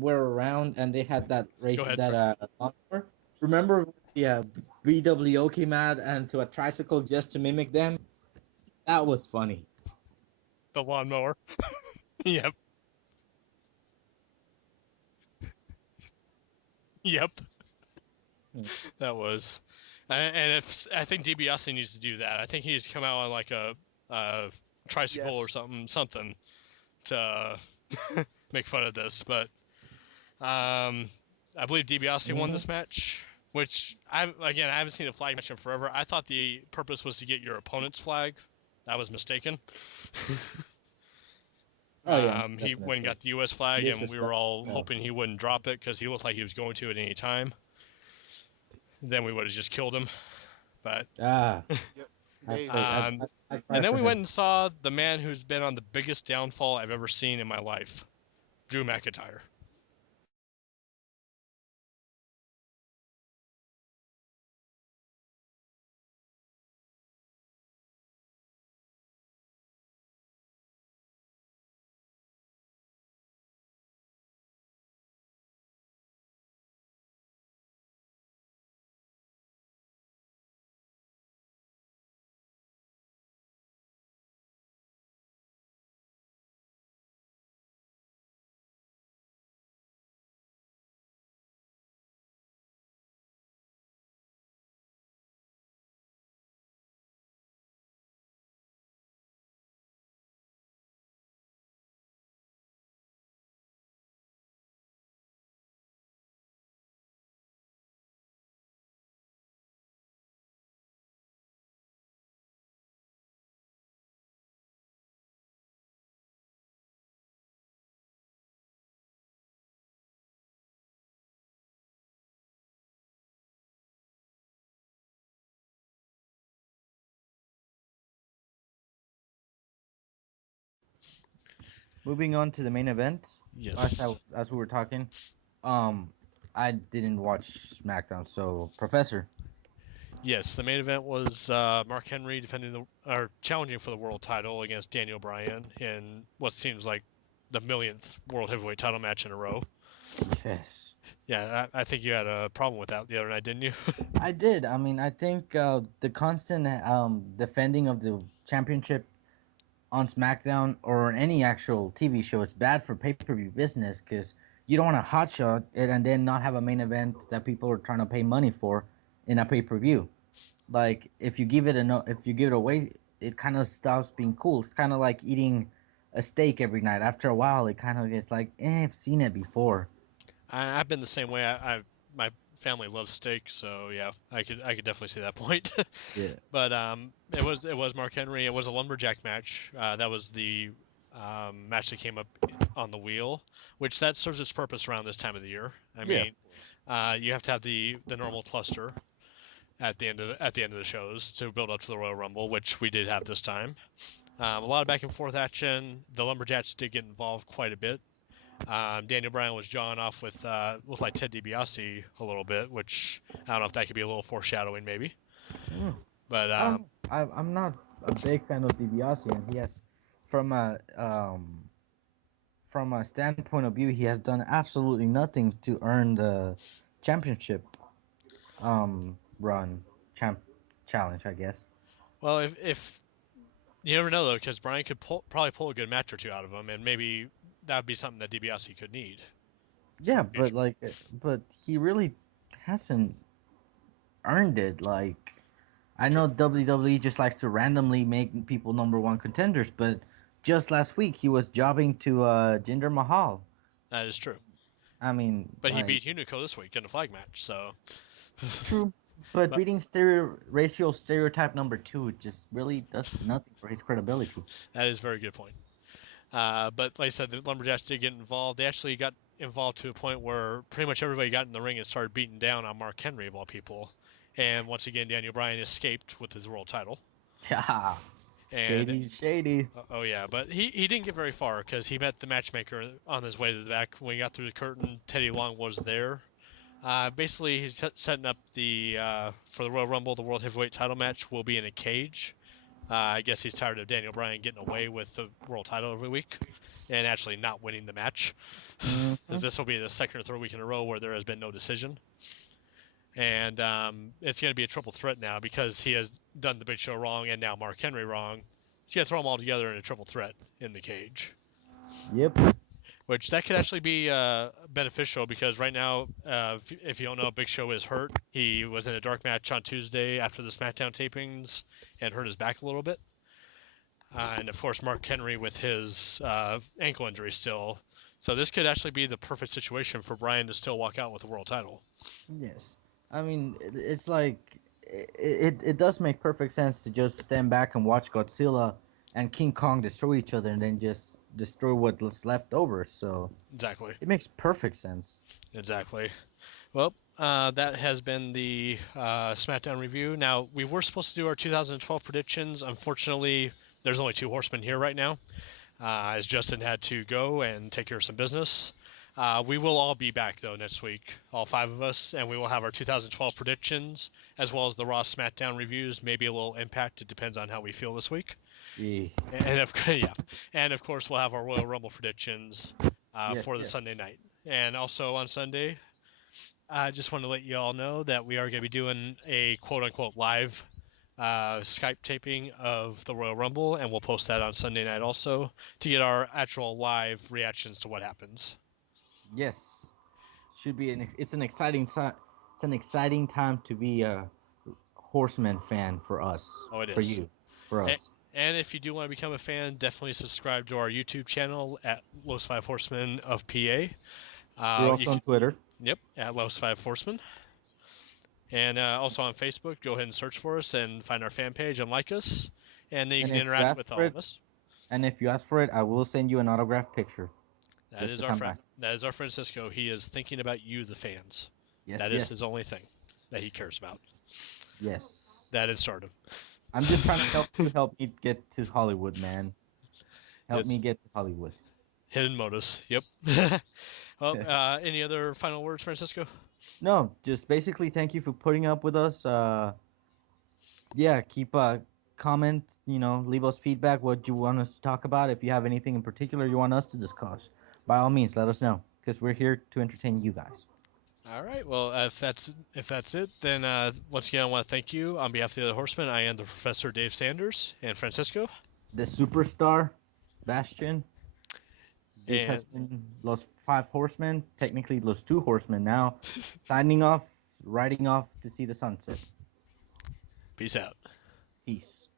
were around and they had that race Go ahead, that Frank. lawnmower? Remember the BWO came out and to a tricycle just to mimic them? That was funny. The lawnmower. Yep. Yep. Hmm. That was. And if I think DiBiase needs to do that. I think he needs to come out on like a tricycle or Yes. something to make fun of this. But I believe DiBiase won Mhm. this match, which I haven't seen a flag match in forever. I thought the purpose was to get your opponent's flag. I was mistaken. Oh yeah, He went and definitely. got the U.S. flag, and we were Disrespect. all No. hoping he wouldn't drop it because he looked like he was going to at any time. Then we would have just killed him. But Ah, Yep. I, They I, I, um, I and cry then for we him. went and saw the man who's been on the biggest downfall I've ever seen in my life, Drew McIntyre. Moving on to the main event. Yes. As we were talking, um, I didn't watch SmackDown, so Professor. Yes, the main event was Mark Henry defending or challenging for the world title against Daniel Bryan in what seems like the millionth world heavyweight title match in a row. Yes. Yeah, I think you had a problem with that the other night, didn't you? I did. I mean, I think the constant defending of the championship on SmackDown or any actual TV show is bad for pay per view business because you don't want to hotshot it and then not have a main event that people are trying to pay money for in a pay per view. Like if you give it a no, if you give it away, it kind of stops being cool. It's kind of like eating a steak every night. After a while, it kind of gets like, I've seen it before. I've been the same way. My family loves steak, so yeah, I could definitely see that point. Yeah. But it was Mark Henry. It was a lumberjack match. That was the match that came up on the wheel, which that serves its purpose around this time of the year. I Yeah, of mean, you have to have the normal cluster at the end of the shows to build up to the Royal Rumble, which we did have this time. A lot of back and forth action. The lumberjacks did get involved quite a bit. Daniel Bryan was jawing off with looked like Ted DiBiase a little bit, which I don't know if that could be a little foreshadowing, maybe. course. But I don't know. I'm not a big fan of DiBiase, and he has, from a from a standpoint of view, he has done absolutely nothing to earn the championship run champ challenge, I guess. well, if you never know though, because Bryan could probably pull a good match or two out of him, and maybe that would be something that DiBiase could need Yeah, for but future. like, but he really hasn't earned it. Like, I True, know WWE just likes to randomly make people number one contenders, but just last week he was jobbing to Jinder Mahal. that is true. I mean, But he like, beat Hunico this week in a flag match, so. true, but But beating racial stereotype number two just really does nothing for his credibility. that is a very good point. But like I said, the Lumberjacks did get involved. They actually got involved to a point where pretty much everybody got in the ring and started beating down on Mark Henry of all people. And once again, Daniel Bryan escaped with his world title. Yeah, And shady, shady. oh yeah, but he didn't get very far because he met the matchmaker on his way to the back. When he got through the curtain, Teddy Long was there. Basically, he's setting up the for the Royal Rumble. The World Heavyweight Title match will be in a cage. I guess he's tired of Daniel Bryan getting away with the world title every week and actually not winning the match, Hmm. as this will be the second or third week in a row where there has been no decision. And it's going to be a triple threat now because he has done the Big Show wrong and now Mark Henry wrong. He's going to throw them all together in a triple threat in the cage, Yep. which that could actually be beneficial because right now, if you don't know, Big Show is hurt. He was in a dark match on Tuesday after the SmackDown tapings and hurt his back a little bit. And of course, Mark Henry with his ankle injury still. So this could actually be the perfect situation for Bryan to still walk out with the world title. Yes. I mean, it's like it does make perfect sense to just stand back and watch Godzilla and King Kong destroy each other and then just destroy what's left over. So Exactly. it makes perfect sense. Exactly. Well, that has been the SmackDown review. Now, we were supposed to do our 2012 predictions. Unfortunately, there's only two horsemen here right now, as Justin had to go and take care of some business. We will all be back, though, next week, all five of us, and we will have our 2012 predictions, as well as the Raw SmackDown reviews. Maybe a little impact. It depends on how we feel this week. Yeah. And of, yeah. And of course, we'll have our Royal Rumble predictions Yes. for the Yes. Sunday night. And also on Sunday, I just want to let you all know that we are going to be doing a quote unquote live Skype taping of the Royal Rumble, and we'll post that on Sunday night also to get our actual live reactions to what happens. Yes. Should be it's an exciting time. It's an exciting time to be a Horseman fan for us, Oh, it for is. you, for And, us. and if you do want to become a fan, definitely subscribe to our YouTube channel at Los Five Horsemen of PA. We're You also can, on Twitter. yep, at Los Five Horsemen. And also on Facebook, go ahead and search for us and find our fan page and like us. And then you And can if you interact ask with for all it, of us. and if you ask for it, I will send you an autographed picture. That Just is because our I'm friend. nice. That is our Francisco. He is thinking about you, the fans. Yes, That is yes, his only thing that he cares about. yes. That is stardom. I'm just trying to help you help me get to Hollywood, man. Help me It's get to Hollywood. hidden motives. Yep. Well, any other final words, Francisco? No, just basically thank you for putting up with us. Yeah, keep comment, leave us feedback what you want us to talk about. If you have anything in particular you want us to discuss, by all means let us know because we're here to entertain you guys. All right. Well, if that's it, then once again, I want to thank you on behalf of the other horsemen. I am the Professor Dave Sanders and Francisco, The superstar, Bastion. This and has been Los Five Horsemen, technically Los Two Horsemen now. Signing off, riding off to see the sunset. peace out. Peace.